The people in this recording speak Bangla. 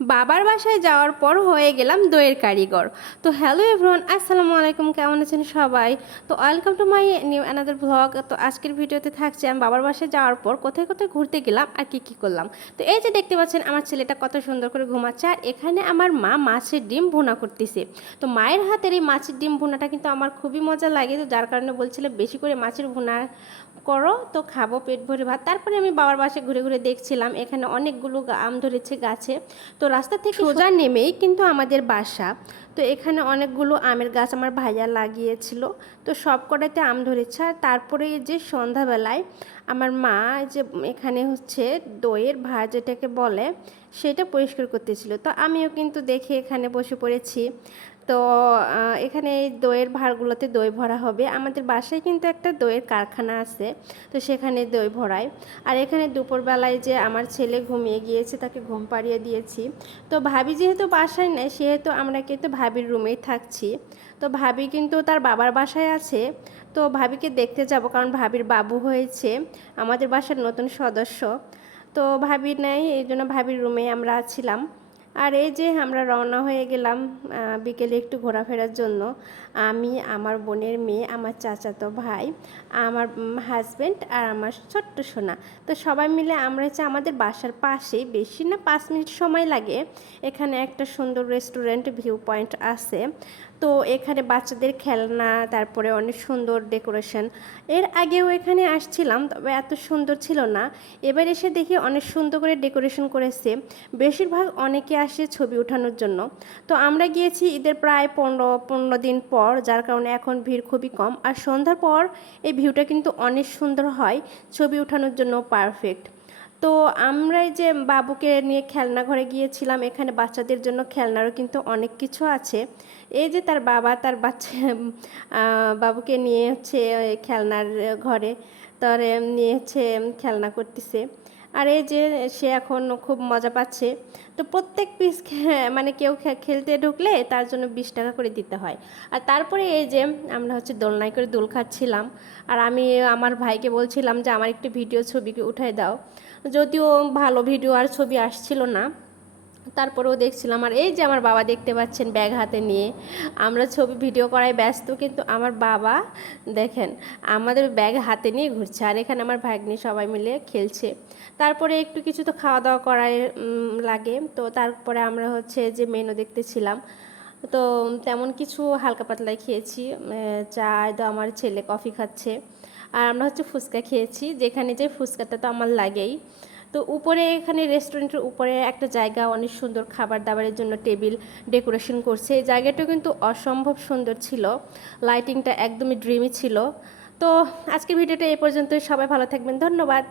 বাবার বাসায় যাওয়ার পর হয়ে গেলাম দইয়ের কারিগর। তো হ্যালো এভরিওয়ান, আসসালামু আলাইকুম, কেমন আছেন সবাই? তো welcome to my new another blog. তো আজকের ভিডিওতে থাকছে আমি বাবার বাসায় যাওয়ার পর কোথায় কোথায় ঘুরতে গেলাম আর কি কি করলাম। তো এই যে দেখতে পাচ্ছেন আমার ছেলেটা কত সুন্দর করে ঘুমাচ্ছে, আর এখানে আমার মা মাছের ডিম ভুনা করতেছে। তো মায়ের হাতের এই মাছের ডিম ভুনাটা কিন্তু আমার খুবই মজা লাগে, তো যার কারণে বলছিলাম বেশি করে মাছের ভুনা করো, তো খাবো পেট ভরে ভাত। তারপরে আমি বাবার বাসায় ঘুরে ঘুরে দেখছিলাম, এখানে অনেকগুলো আম ধরেছে গাছে। তো রাস্তা থেকে সোজা নেমেই কিন্তু আমাদের বাসা। তো এখানে অনেকগুলো আমের গাছ আমার ভাইয়া লাগিয়েছিল, তো সব কটাতে আম ধরেছে। আর তারপরে এই যে সন্ধ্যাবেলায় আমার মা যে এখানে হচ্ছে দইয়ের ভার যেটাকে বলে সেটা পরিষ্কার করতেছিল, তো আমিও কিন্তু দেখে এখানে বসে পড়েছি। তো এখানে এই দইয়ের ভাঁড়গুলোতে দই ভরা হবে। আমাদের বাসায় কিন্তু একটা দইয়ের কারখানা আছে, তো সেখানে দই ভরায়। আর এখানে দুপুরবেলায় যে আমার ছেলে ঘুমিয়ে গিয়েছে, তাকে ঘুম পাড়িয়ে দিয়েছি। তো ভাবি যেহেতু বাসায় নেই, সেহেতু আমরা কিন্তু ভাবির রুমেই থাকছি। তো ভাবি কিন্তু তার বাবার বাসায় আছে, তো ভাবিকে দেখতে যাব, কারণ ভাবির বাবু হয়েছে, আমাদের বাসার নতুন সদস্য। তো ভাবি নেই, এই জন্য ভাবির রুমে আমরা ছিলাম। আর এই যে আমরা রওনা হয়ে গেলাম বিকেলে একটু ঘোরাফেরার জন্য। আমি, আমার বোনের মেয়ে, আমার চাচাতো ভাই, আমার হাজব্যান্ড আর আমার ছোট্ট সোনা। তো সবাই মিলে আমরা হচ্ছে আমাদের বাসার পাশেই, বেশি না 5 মিনিট সময় লাগে, এখানে একটা সুন্দর রেস্টুরেন্ট ভিউ পয়েন্ট আছে। তো এখানে বাচ্চাদের খেলনা, তারপরে অনেক সুন্দর ডেকোরেশন। এর আগেও এখানে আসছিলাম, তবে এত সুন্দর ছিল না। এবার এসে দেখি অনেক সুন্দর করে ডেকোরেশন করেছে। বেশিরভাগ অনেকে আসে ছবি ওঠানোর জন্য। তো আমরা গিয়েছি ঈদের প্রায় 15 দিন পর, যার কারণে এখন ভিড় খুবই কম। আর সন্ধ্যার পর এই ভিউটা কিন্তু অনেক সুন্দর হয়, ছবি ওঠানোর জন্য পারফেক্ট। তো আমরা এই যে বাবুকে নিয়ে খেলনা ঘরে গিয়েছিলাম, এখানে বাচ্চাদের জন্য খেলনারও কিন্তু অনেক কিছু আছে। এই যে তার বাবা তার বাচ্চা বাবুকে নিয়ে হচ্ছে খেলনার ঘরে, তারে নিয়ে হচ্ছে খেলনা করতেছে। আর এই যে সে এখন খুব মজা পাচ্ছে। তো প্রত্যেক পিস মানে কেউ খেলতে ঢুকলে তার জন্য 20 টাকা করে দিতে হয়। আর তারপরে এই যে আমরা হচ্ছে দোলনায় করে দোল খাচ্ছিলাম। আর আমি আমার ভাইকে বলছিলাম যে আমার একটু ভিডিও ছবি উঠাই দাও, যদিও ভালো ভিডিও আর ছবি আসছিল না, তারপরেও দেখছিলাম। আর এই যে আমার বাবা দেখতে পাচ্ছেন ব্যাগ হাতে নিয়ে, আমরা ছবি ভিডিও করায় ব্যস্ত, কিন্তু আমার বাবা দেখেন আমাদের ব্যাগ হাতে নিয়ে ঘুরছে, আর এখানে আমার ভাগ্নি সবাই মিলে খেলছে। তারপরে একটু কিছু তো খাওয়া দাওয়া করাই লাগে, তো তারপরে আমরা হচ্ছে যে মেনু দেখতেছিলাম। তো তেমন কিছু হালকা পাতলাই খেয়েছি, চা, তো আমার ছেলে কফি খাচ্ছে। আর আমরা হচ্ছে ফুচকা খেয়েছি, যেখানে যে ফুচকাটা তো আমার লাগেই। তো উপরে এখানে রেস্টুরেন্টের উপরে একটা জায়গা, অনেক সুন্দর খাবার দাবারের জন্য টেবিল ডেকোরেশন করছে। এই জায়গাটাও কিন্তু অসম্ভব সুন্দর ছিল, লাইটিংটা একদমই ড্রিমি ছিল। তো আজকের ভিডিওটা এই পর্যন্তই, সবাই ভালো থাকবেন, ধন্যবাদ।